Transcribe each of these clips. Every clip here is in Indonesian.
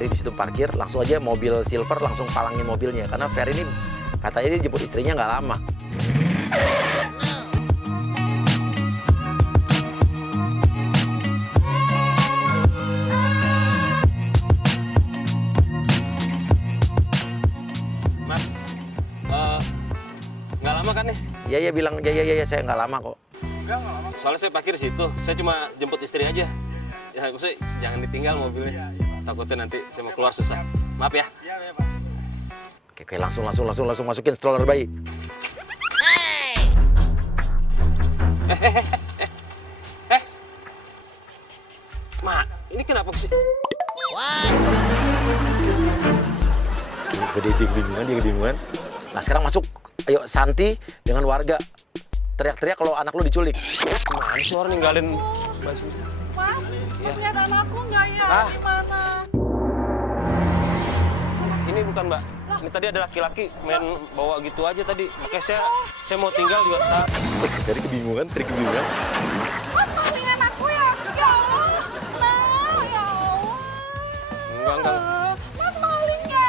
Ferry di situ parkir, langsung aja mobil Silver langsung palangin mobilnya karena Ferry ini katanya dia jemput istrinya nggak lama. Mas, nggak lama kan nih? Iya bilang ya saya nggak lama kok. Enggak lama. Soalnya saya parkir di situ, saya cuma jemput istri aja. Ya maksudnya jangan ditinggal mobilnya. Takutnya nanti saya mau keluar susah. Maaf ya. Iya, Pak. Oke, langsung masukin stroller bayi. Ma, ini kenapa sih? Dia kebingungan. Nah sekarang masuk, ayo Santi dengan warga teriak-teriak kalau anak lu diculik. Mana sih orang ninggalin Mas? Mas, lihat anakku nggak ya? Ah. Di mana? Ini bukan Mbak. Ini tadi ada laki-laki main bawa gitu aja tadi. Makanya saya mau tinggal juga. Dari kebingungan. Mas, maling anakku ya? Ya Allah. Nah, ya Allah. Enggak. Mas maling ya?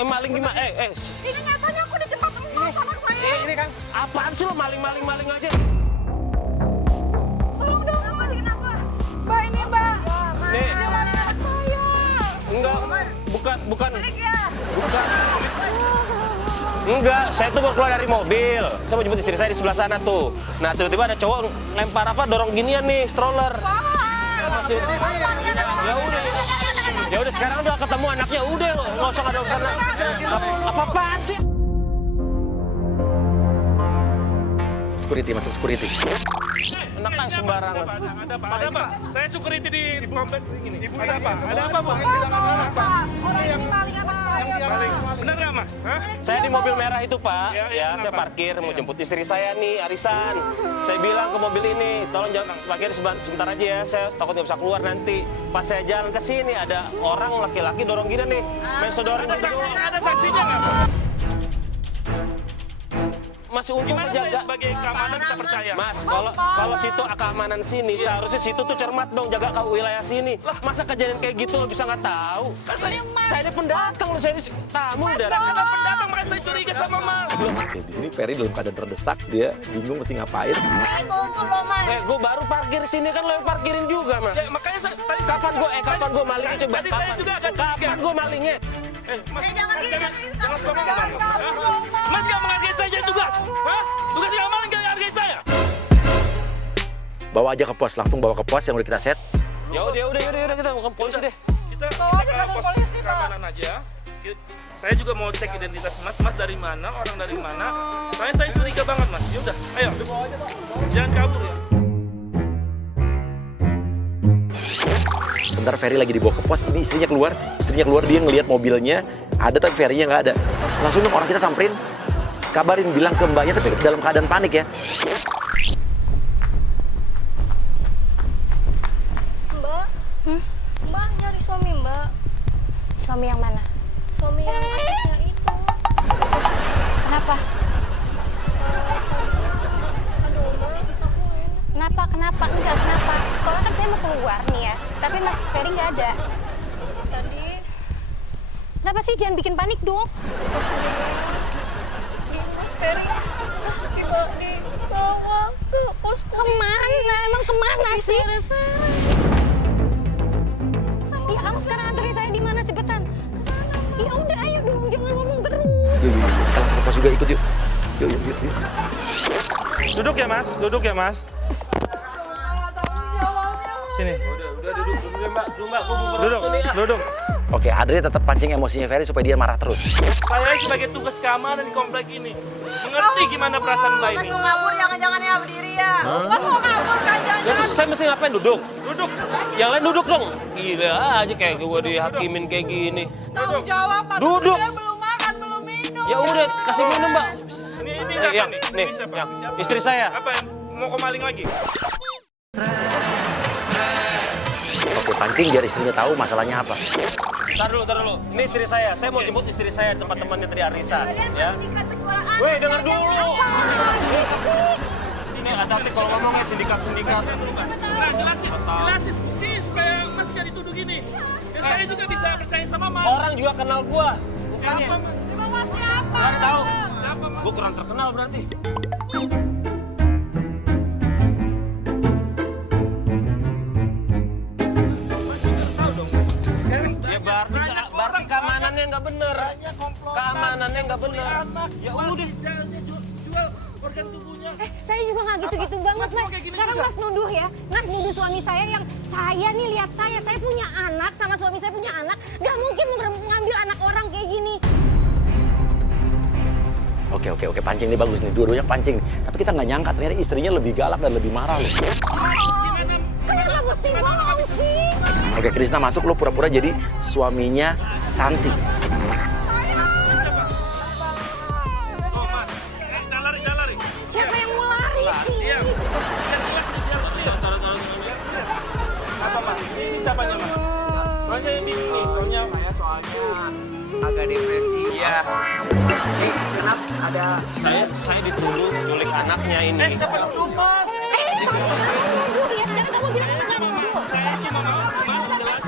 Maling gimana? Ini nyatanya aku di tempat emas anak saya. Ini kan apaan sih lo maling aja? Tolong dong, malingin apa? Mbak, ini Mbak. Nih. Dia maling anak saya. Enggak, bukan. Maling ya? Bukan. Enggak, saya tuh baru keluar dari mobil. Saya mau jemput istri saya di sebelah sana tuh. Nah, tiba-tiba ada cowok lempar dorong ginian nih, stroller. Wah. Masih. Ya udah sekarang udah ketemu anaknya, udah nggak usah ada urusan. Apa-apaan sih? Masuk security. Anaknya sembarangan. Ada apa? Saya security di komplek ini. Ada apa, Bu? Orang ini maling anak saya, Maling. Pak. Benar nggak, Mas? Hah? Saya di mobil merah itu, Pak. Ya, Ya, saya kenapa? parkir mau jemput istri saya nih, arisan. Saya bilang ke mobil ini, tolong jangan parkir sebentar aja ya. Saya takut nggak bisa keluar nanti. Pas saya jalan ke sini ada orang laki-laki dorong gini nih, main sodorin Ada saksinya nggak, Pak? Masih untung Gimana saya saya jaga. sebagai keamanan bisa percaya? Mas, kalau situ keamanan sini, seharusnya situ tuh cermat dong jaga ke wilayah sini. Masa kejadian kayak gitu lo bisa nggak tahu? Saya ini pendatang loh, saya ini tamu dari. Karena pendatang merasa curiga sama Mas. Oke, di sini Ferry dalam keadaan terdesak, dia bingung mesti ngapain. Itu loh, Mas. Gue baru parkir sini kan lo yang parkirin juga, Mas. Ya, makanya tadi Kapan gue malingnya coba? Tadi saya juga agak curiga. Kapan gue malingnya? Mas, jangan gitu, jangan sombong, Mas. Hah? Mas nggak menghargai saya jadi tugas. Hah? Tugas keamanan nggak menghargai saya. Bawa aja ke pos, langsung bawa ke pos yang udah kita set. Ya udah kita mau ke polisi deh. Kita Bawa aja ke kantor pos polisi, Pak. keamanan aja. Saya juga mau cek identitas Mas dari mana, orang dari mana. Saya curiga banget, Mas. Ya udah, ayo. Jangan kabur ya. Sebentar Ferry lagi dibawa ke pos, ini istrinya keluar dia ngelihat mobilnya ada tapi Ferry-nya nggak ada. Langsung dong orang kita samperin, kabarin bilang ke mbaknya tapi dalam keadaan panik ya. Mbak, Mbak nyari suami Mbak. Suami yang mana? Suami yang artisnya itu. Kenapa? Aduh Mbak, aku ini. Kenapa? Enggak, kenapa? Soalnya kan saya mau keluar nih ya, tapi Mas Ferry nggak ada. Tadi Kenapa sih? Jangan bikin panik dong. di Mas Ferry dibawa ke pos Kemana? Emang kemana sih? Iya, kamu sekarang anterin saya di mana cepetan? Ya udah, ayo dong, jangan ngomong terus. Yuk, kita langsung ke pos juga ikut yuk. Yuk. Duduk ya, Mas. Sini. Udah duduk Mbak. Duduk. Oke, Adri tetap pancing emosinya Ferry supaya dia marah terus. Saya sebagai tugas keamanan di komplek ini mengerti gimana perasaan Mbak ini. Mas mau kabur, jangan-jangan ya berdiri ya. Mas mau kabur kan, Ya jangan. terus saya mesti ngapain duduk? Duduk. Yang lain duduk dong. Gila aja kayak gue dihakimin kayak gini. Tanggung jawab, Pak. Duduk. Saya belum makan, belum minum. Ya udah kasih minum Mbak. Ini Yang siapa nih? nih, Ini siapa? yang istri saya. Apa yang mau kemaling lagi? Oke, pancing biar istrinya tahu masalahnya apa. Tar dulu. Ini istri saya. Saya mau jemput istri saya teman-temannya tadi arisan, ya. Sindikat penjualan. Weh, dengar dulu. Ini hati-hati kalau ngomongnya sindikat. Nah, jelasin. Sih supaya Mas gak dituduh gini. Saya juga bisa percaya sama Mas. Orang juga kenal gua. Mukanya. Siapa, Mas? Bapak siapa? Nggak tahu. Siapa, Mas? Gua kurang terkenal berarti. Mas nggak tahu dong, Mas. Sekarang Ya berarti keamanannya nggak bener. Keamanannya nggak bener. Ya udah. Jual organ tubuhnya. Saya juga nggak gitu-gitu banget, Mas, Mas. kayak gini Sekarang juga? Mas nuduh ya, Mas nuduh suami saya yang saya nih lihat saya punya anak sama suami saya punya anak, nggak mungkin mengambil anak orang kayak gini. Oke, pancing nih bagus nih, dua-duanya pancing nih. Tapi kita nggak nyangka ternyata istrinya lebih galak dan lebih marah loh. Gimana? Kenapa mesti bohong sih? Oke, Krisna masuk, lo pura-pura jadi suaminya Santi. Oh, Mas. Jangan lari. Siapa yang mau lari sih? Siap. Yang jelas di jalan nih. Apa, Mas? Ini siapanya, Mas? Soalnya ini soalnya agak depresi. Iya. Kenapa ada Saya dituduh culik anaknya ini. siapa nuduh, Mas? Nuduh ya, sekarang kamu bilang kita nggak nuduh. Saya cuma mau Mas jelas.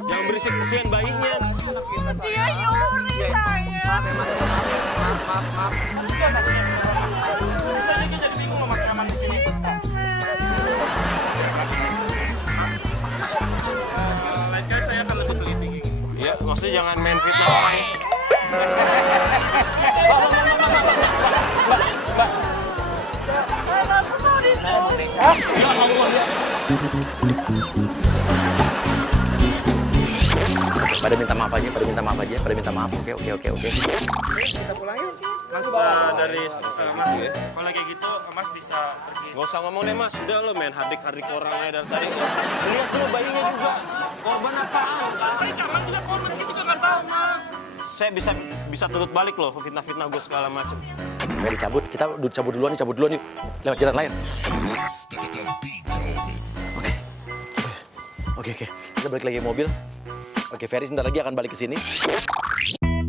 Jangan berisik, kesian bayinya. Dia nyuri saya. maaf. Saya jadi bingung mau makan aman di sini. Lain kali saya akan lebih teliti. Ya, maksudnya jangan main fitnah orang. Aku mau diculik. Pada minta maaf aja. Oke. Kita pulang yuk. Mas dari Mas, kalau kayak gitu Mas bisa pergi. Gak usah ngomong deh, Mas. Udah lo main hardik-hardik orang aja dari tadi. Lihat tuh bayinya juga. Korban apaan? Saya kamar juga korban, saya juga nggak tahu, Mas. Saya bisa tuntut balik loh fitnah-fitnah gue segala macam. Mari cabut, kita cabut duluan yuk. Lewat jalan lain. Oke. Kita balik lagi ke mobil. Oke, Ferry sebentar lagi akan balik ke sini.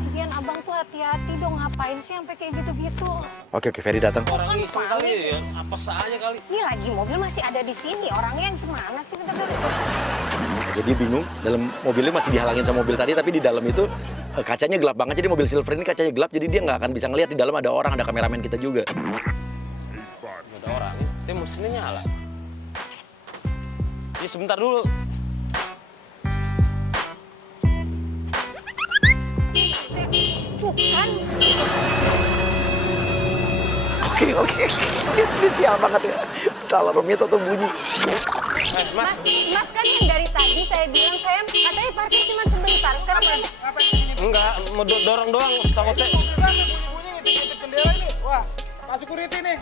Biar abang tuh hati-hati dong, ngapain sih sampai kayak gitu-gitu. Oke, Ferry datang. Orang iseng kali ya, apa saja kali. Ini lagi mobil masih ada di sini, orangnya yang gimana sih? Bentar dulu. Jadi bingung, dalam mobilnya masih dihalangin sama mobil tadi, tapi di dalam itu kacanya gelap banget. Jadi mobil Silver ini kacanya gelap, jadi dia nggak akan bisa ngelihat di dalam ada orang, ada kameramen kita juga. Ada orang, itu mesinnya nyala. Ya sebentar dulu. Tuh kan, Oke. Ini sial banget ya. Alarmnya tuh bunyi. Mas, Mas kan yang dari tadi saya bilang saya katanya parkir cuma sebentar. Sekarang enggak, mau dorong doang, takutnya. Bunyi-bunyi ngintip bendera ini. Wah, Pak Security nih.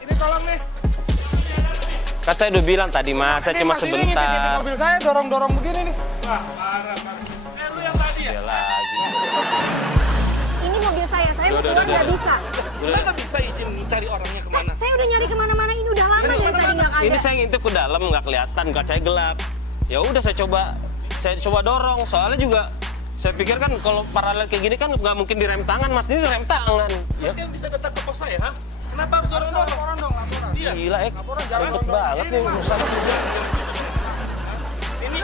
Ini tolong nih. Kan saya udah bilang tadi, Mas, saya cuma Mas, ini ngintip sebentar. mobil saya dorong-dorong begini nih. Wah, parah. Lu yang tadi ya? Ya lagi. ini mobil saya mau Udah, keluar nggak bisa. Kenapa bisa izin cari orangnya kemana? Saya udah nyari kemana-mana, ini udah lama dari tadi nggak ada. Ini saya ngintip ke dalam, nggak kelihatan, kacanya gelap. Ya udah saya coba dorong. Soalnya juga saya pikir kan kalau paralel kayak gini kan nggak mungkin direm tangan, Mas. Ini direm tangan. Ya. Mas kan bisa datang ke pos saya, ha? Kenapa harus dorong-dorong? Laporan dong, laporan. Iya. Gila, ribet banget nih urusan di sini. Ini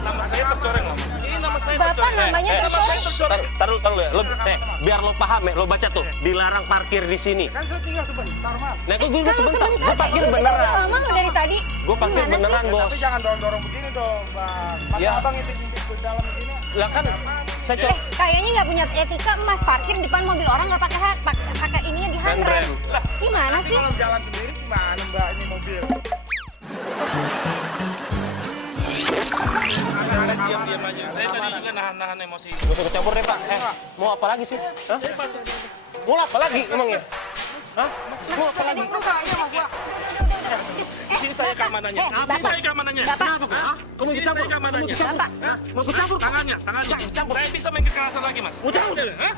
nama saya tercoreng, Mas. Ini nama saya Bapak tercoreng. namanya Nama saya tercoreng. tercoreng. Taruh ya. Biar lo paham ya, lo baca tuh, dilarang parkir di sini. Kan saya tinggal sebentar, Mas. Nah, gue Kalau sebentar, gue parkir ini kita beneran. udah lama loh dari tadi. Gue parkir Gimana sih? beneran, Bos. Tapi jangan dorong-dorong begini dong, Bang. Masa Ya. abang ngintip-ngintip ke dalam begini? Lah kan saya coba Kayaknya nggak punya etika, Mas parkir di depan mobil orang nggak pakai ininya di handrem. Handrem. Lah, Gimana Nanti sih? kalau jalan sendiri gimana, Mbak, ini mobil? diam aja. Saya tadi juga nahan emosi. gue suruh campur deh, Pak. Mau apa lagi sih? Hah? Mau apa lagi emangnya? Hah? Mau apa lagi? Di sini saya keamanannya. Di sini saya keamanannya. Bapak. Hah? Kamu ikut campur keamanannya. Bapak. Mau ikut campur? Tangannya. Saya bisa main kekerasan lagi, Mas. Mau campur? Hah?